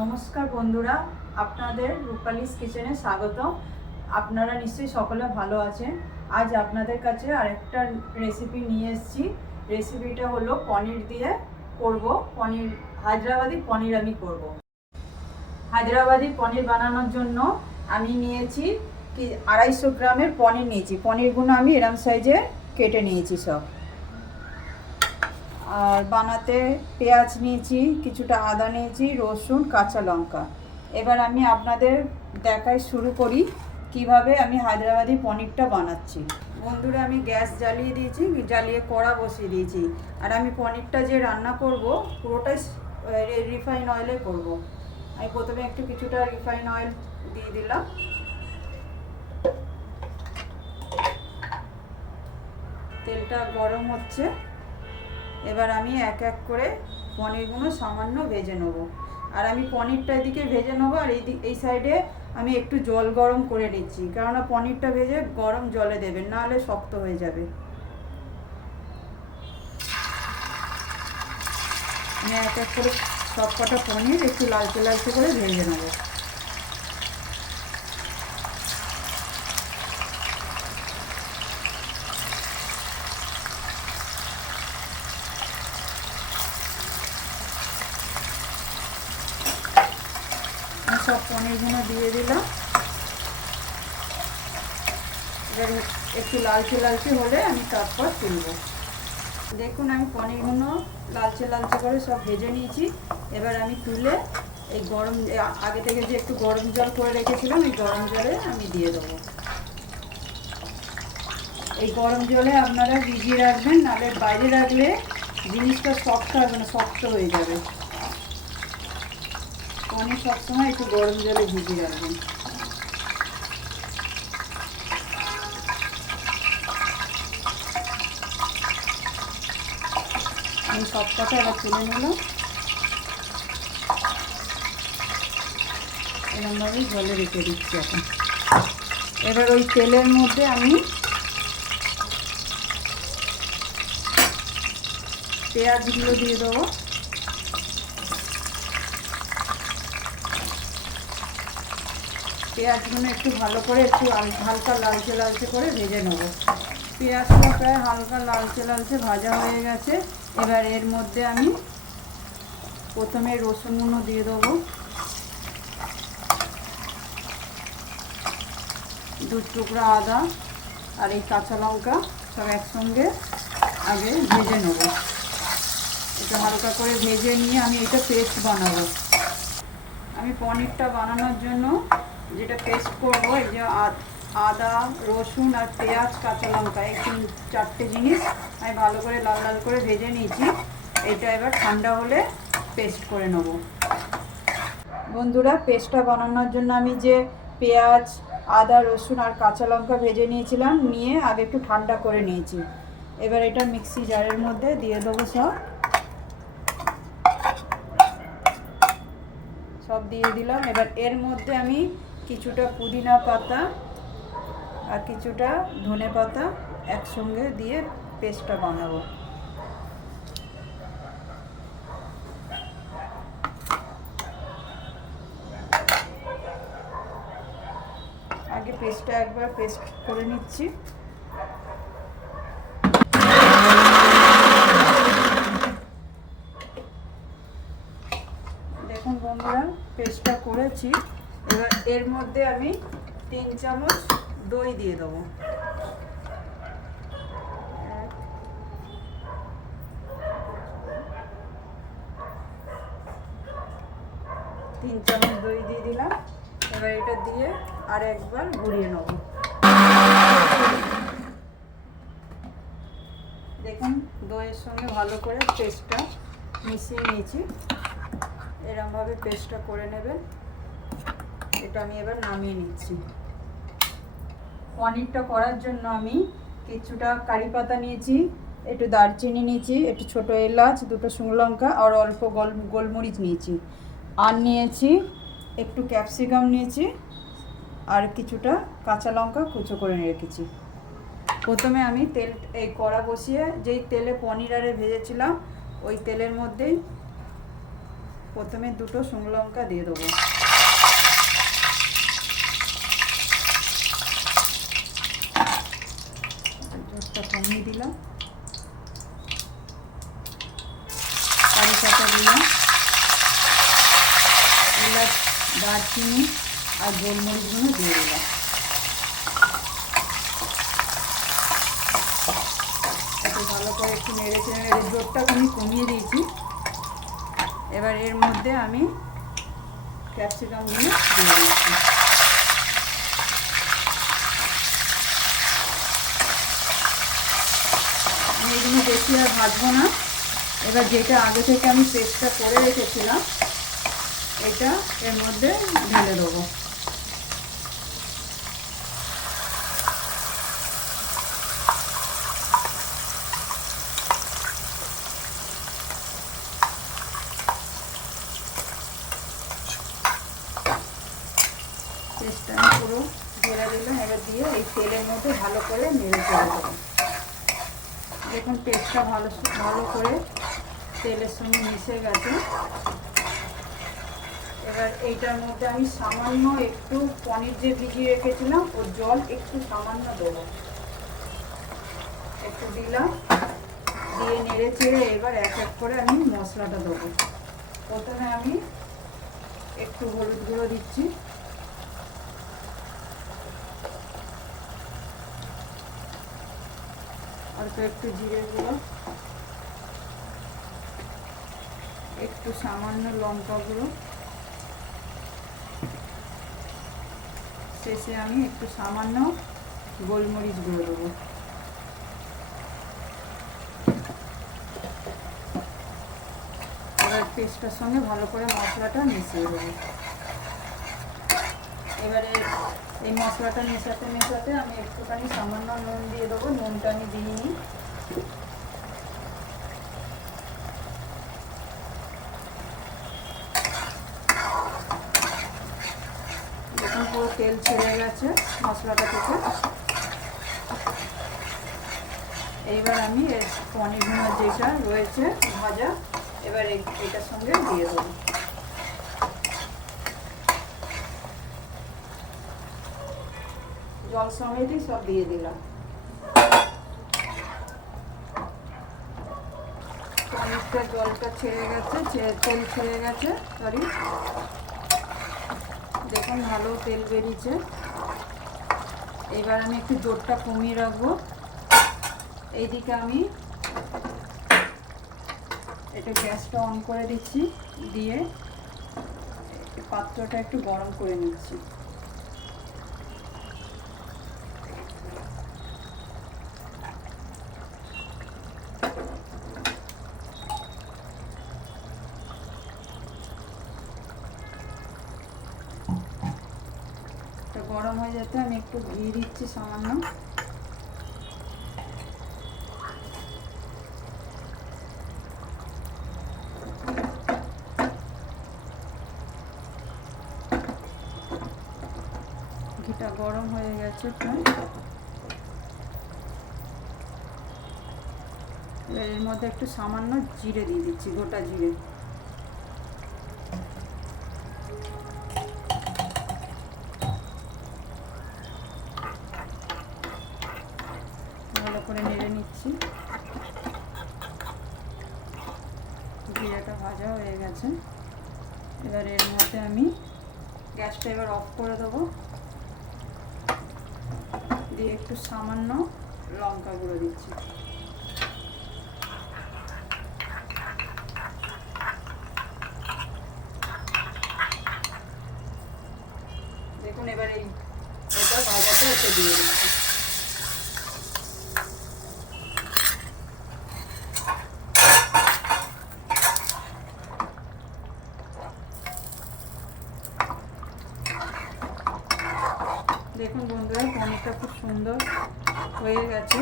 নমস্কার বন্ধুরা, আপনাদের রূপালিস কিচেনে স্বাগত। আপনারা নিশ্চয়ই সকলে ভালো আছেন। আজ আপনাদের কাছে আরেকটা রেসিপি নিয়ে এসেছি। রেসিপিটা হলো পনির দিয়ে করব পনির, হায়দ্রাবাদি পনির আমি করব। হায়দ্রাবাদি পনির বানানোর জন্য আমি নিয়েছি 250 গ্রামের পনির নিয়েছি। পনিরগুলো আমি এরম সাইজে কেটে নিয়েছি সব। আর বানাতে পেঁয়াজ নিয়েছি, কিছুটা আদা নিয়েছি, রসুন, কাঁচা লঙ্কা। এবার আমি আপনাদের দেখাই শুরু করি কিভাবে আমি হায়দ্রাবাদি পনিরটা বানাচ্ছি। বন্ধুরা, আমি গ্যাস জ্বালিয়ে দিয়েছি, জ্বালিয়ে কড়া বসিয়ে দিয়েছি। আর আমি পনিরটা যে রান্না করব পুরোটাই রিফাইন অয়েলে করব। আমি প্রথমে কিছুটা রিফাইন অয়েল দিয়ে দিলাম। তেলটা গরম হচ্ছে। এবার আমি এক এক করে পনিরগুলো সামান্য ভেজে নেব। আর আমি পনিরটা এদিকে ভেজে নেবো, আর এই সাইডে আমি একটু জল গরম করে নিচ্ছি, কেননা পনিরটা ভেজে গরম জলে দেবেন, নাহলে শক্ত হয়ে যাবে। আমি এক এক করে সব কটা পনির একটু লালচে লালচে করে ভেজে নেবো। সব পনিরগুলো দিয়ে দিলাম। এবার একটু লালচে লালচে হলে আমি তারপর তুলব। দেখুন, আমি পনিরগুলো লালচে লালচে করে সব ভেজে নিয়েছি। এবার আমি তুলে এই আগে থেকে যে একটু গরম জল করে রেখেছিলাম, এই গরম জলে আমি দিয়ে দেবো। এই গরম জলে আপনারা ভিজিয়ে রাখবেন, নাহলে বাইরে রাখলে জিনিসটা সফট হবে না, শক্ত হয়ে যাবে। পনির সবসময় একটু গরম জলে ভিজিয়ে রাখবেন। আমি সব কটা এবার তুলে নিলাম। এরকমভাবে জলে রেখে দিচ্ছি এখন। এবার ওই তেলের মধ্যে আমি পেঁয়াজগুলো দিয়ে দেবো। পেঁয়াজগুলো একটু ভালো করে একটু হালকা লালচে লালচে করে ভেজে নেব। পেঁয়াজটা প্রায় হালকা লালচে লালচে ভাজা হয়ে গেছে। এবার এর মধ্যে আমি প্রথমে রসুনগুলো দিয়ে দেবো, 2 টুকরা আদা আর এই কাঁচা লঙ্কা সব একসঙ্গে আগে ভেজে নেব। এটা হালকা করে ভেজে নিয়ে আমি এটা পেস্ট বানাবো। আমি পনিরটা বানানোর জন্য যেটা পেস্ট করবো, এই যে আদা, রসুন আর পেঁয়াজ, কাঁচা লঙ্কা, এই 4টে জিনিস আমি ভালো করে লাল লাল করে ভেজে নিয়েছি। এটা এবার ঠান্ডা হলে পেস্ট করে নেব। বন্ধুরা, পেস্টটা বানানোর জন্য আমি যে পেঁয়াজ, আদা, রসুন আর কাঁচা লঙ্কা ভেজে নিয়েছিলাম, নিয়ে আগে একটু ঠান্ডা করে নিয়েছি। এবার এটা মিক্সি জারের মধ্যে দিয়ে দেবো। সব দিয়ে দিলাম। এবার এর মধ্যে আমি কিছুটা পুদিনা পাতা আর কিছুটা ধনে পাতা একসঙ্গে দিয়ে পেস্টটা বানাবো। আগে পেস্টটা একবার পেস্ট করে নিচ্ছি। দেখুন বন্ধুরা, পেস্টটা করেছি। এবার এর মধ্যে আমি 3 চামচ দই দিয়ে দেবো। 3 চামচ দই দিয়ে দিলাম। এবার এটা দিয়ে আর একবার ঘুরিয়ে নেব। দেখুন, দইয়ের সঙ্গে ভালো করে পেস্টটা মিশিয়ে নিয়েছি। এরকমভাবে পেস্টটা করে নেবেন। এটা আমি এবার নামিয়ে নিচ্ছি। পনিরটা করার জন্য আমি কিছুটা কারি পাতা নিয়েছি, একটু দারচিনি নিয়েছি, একটু ছোটো এলাচ, 2টো শুকনো লঙ্কা আর অল্প গোলমরিচ নিয়েছি। আর নিয়েছি একটু ক্যাপসিকাম নিয়েছি, আর কিছুটা কাঁচা লঙ্কা কুচো করে রেখেছি। প্রথমে আমি এই কড়া বসিয়ে যেই তেলে পনির আরে ভেজেছিলাম, ওই তেলের মধ্যেই প্রথমে দুটো শুকনো লঙ্কা দিয়ে দেবো। ঝোলটা কমিয়ে দিলাম। কারি পাতা দিলাম, এলাচ, দারচিনি আর গোলমরিচগুলো দিয়ে দিলাম। একটু ভালো করে একটু নেড়ে চেড়ে, ঝোলটা আমি কমিয়ে দিয়েছি। এবার এর মধ্যে আমি ক্যাপসিকামগুলো দিয়ে দিচ্ছি। আমি এগুলো বেশি আর ভাজবো না। এবার যেটা আগে থেকে আমি পেস্টটা করে রেখেছিলাম এটা এর মধ্যে ঢেলে দেবো। পেস্টটা আমি পুরো ঢেলে দিলাম। এবার দিয়ে এই তেলের মধ্যে ভালো করে নেড়ে চেড়ে দেবো। দেখুন পেস্টটা ভালো করে তেলের সঙ্গে মিশে গেছে। এবার এইটার মধ্যে আমি সামান্য একটু পনির যে ভিজিয়ে রেখেছিলাম ওর জল একটু সামান্য দেবো, একটু দিলাম। দিয়ে নেড়ে চেড়ে এবার এক এক করে আমি মশলাটা দেবো। প্রথমে আমি একটু হলুদ গুঁড়ো দিচ্ছি, অল্প একটু জিরে গুঁড়ো, একটু সামান্য লঙ্কা গুঁড়ো, শেষে আমি একটু সামান্য গোলমরিচ গুঁড়ো দেবো। এবার পেস্টটার সঙ্গে ভালো করে মশলাটা মিশিয়ে দেবো। এবারে এই মশলাটা মেশাতে মেশাতে আমি একটুখানি সামান্য নুন দিয়ে দেবো। নুনটা আমি দিইনি। দেখুন পুরো তেল ছেড়ে গেছে মশলাটা থেকে। এইবার আমি পনিরগুলো যেটা রয়েছে ভাজা এবার এটার সঙ্গে দিয়ে দেবো। জল সমেতই সব দিয়ে দিলাম। পনিরটা জলটা ছেড়ে গেছে, তেল ছেড়ে গেছে, সরি, দেখুন ভালো তেল বেরিয়েছে। এবার আমি একটু জোরটা কমিয়ে রাখবো। এইদিকে আমি একটু গ্যাসটা অন করে দিচ্ছি, দিয়ে পাত্রটা একটু গরম করে নিচ্ছি। গরম হয়ে যেতে আমি একটু ঘি দিচ্ছি সামান্য। ঘিটা গরম হয়ে গেছে প্রায়। এর মধ্যে একটু সামান্য জিরে দিয়ে দিচ্ছি, গোটা জিরে। ভালো করে নেড়ে নিচ্ছি। জিরেটা ভাজা হয়ে গেছে। এবার এর মধ্যে আমি গ্যাসটা এবার অফ করে দেবো, দিয়ে একটু সামান্য লঙ্কা গুঁড়ো দিচ্ছি। দেখুন এবার এটা ভাজাটা এতে দিয়ে দিচ্ছি। দেখুন বন্ধুরা পনিরটা খুব সুন্দর হয়ে গেছে।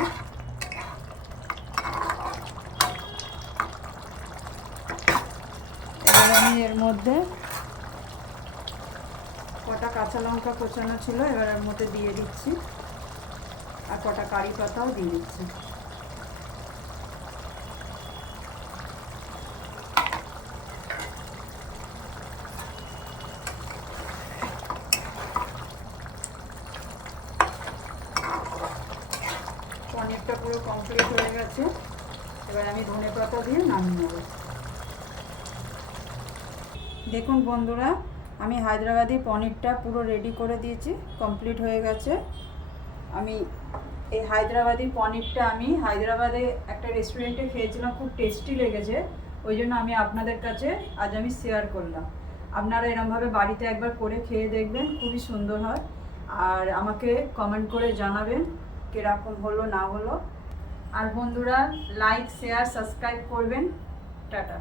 এবার আমি এর মধ্যে কটা কাঁচা লঙ্কা কোচানো ছিল এবার এর মধ্যে দিয়ে দিচ্ছি, আর কটা কারি পাতাও দিয়ে দিচ্ছি। কমপ্লিট হয়ে গেছে। এবার আমি ধনেপাতা দিয়ে নামিয়ে নেব। দেখুন বন্ধুরা, আমি হায়দ্রাবাদি পনিরটা পুরো রেডি করে দিয়েছি, কমপ্লিট হয়ে গেছে। আমি এই হায়দ্রাবাদি পনিরটা আমি হায়দ্রাবাদে একটা রেস্টুরেন্টে খেয়েছিলাম, খুব টেস্টি লেগেছে, ওই জন্য আমি আপনাদের কাছে আজ আমি শেয়ার করলাম। আপনারা এরমভাবে বাড়িতে একবার করে খেয়ে দেখবেন, খুবই সুন্দর হয়। আর আমাকে কমেন্ট করে জানাবেন কীরকম হলো না হলো। আর বন্ধুরা, লাইক শেয়ার সাবস্ক্রাইব করবেন। টাটা।